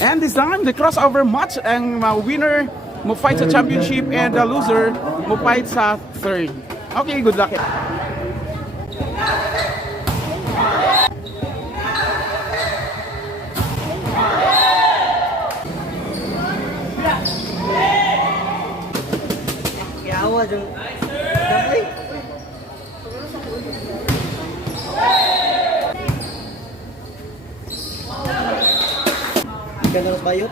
And this time, the crossover match, ang winner mo fight sa championship and the loser mo fight sa third. Okay, good luck. Yawa dong. Ikan harus bayot.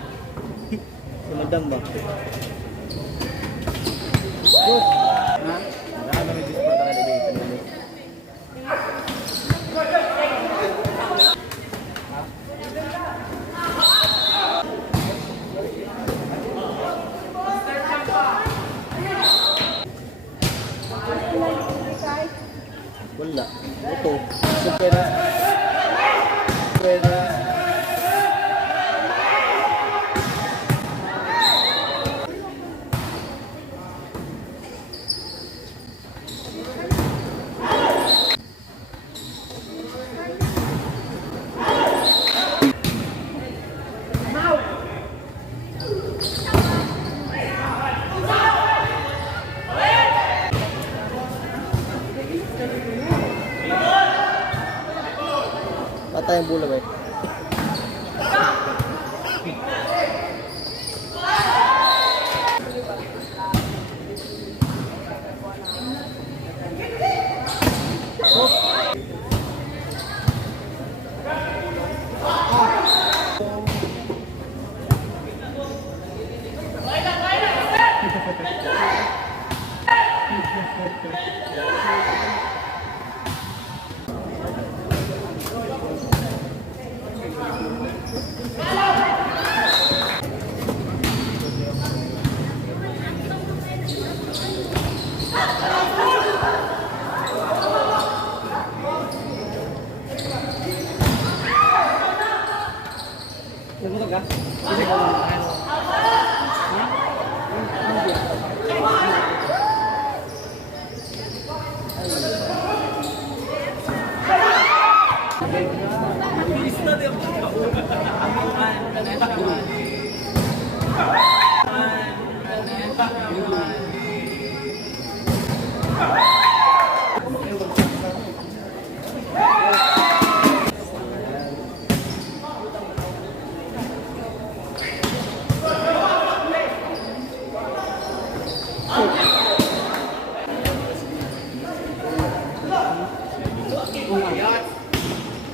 Sumedang ba? Good. Ha? Wala na may dispa ka na dito. Wala. Ito. Super. Super. Patay ang bulag eh.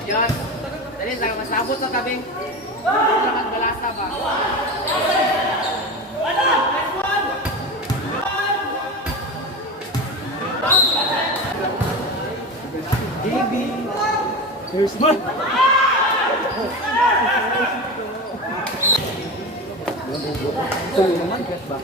Yan. Dali, masabot sa tabing. Para magbalasa ba? Baby. There's no. Tuloy naman, gas ba?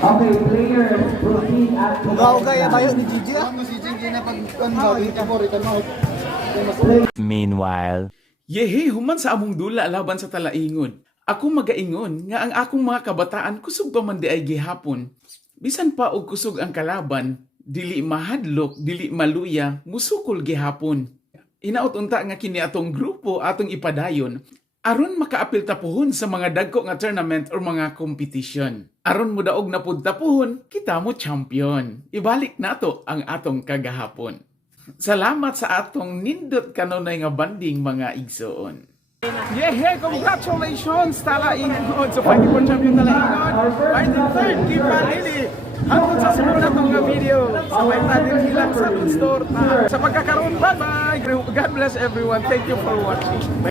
Okay, players, proceed at Gaw kaya bayo ni Gigi ah. Ano si Gigi na Meanwhile, Yehe, human sa among dula laban sa talaingon. Ako magaingon nga ang akong mga kabataan kusog pa man di ay gihapon. Bisan pa og kusog ang kalaban, dili mahadlok, dili maluya, musukol gihapon. Inaot unta nga kini atong grupo atong ipadayon aron makaapil tapuhon sa mga dagko nga tournament or mga competition. Aron mo daog na pudtapuhon, kita mo champion. Ibalik nato ang atong kagahapon. Salamat sa atong nindot kanunay nga banding mga igsoon. Yeah, congratulations Talaingon! So, fighting for champion Talaingon! Fighting third, Kim Manili! Hangtod sa sunod na itong video sa may natin hilang sa store. Sa pagkakaroon, bye-bye! God bless everyone. Thank you for watching.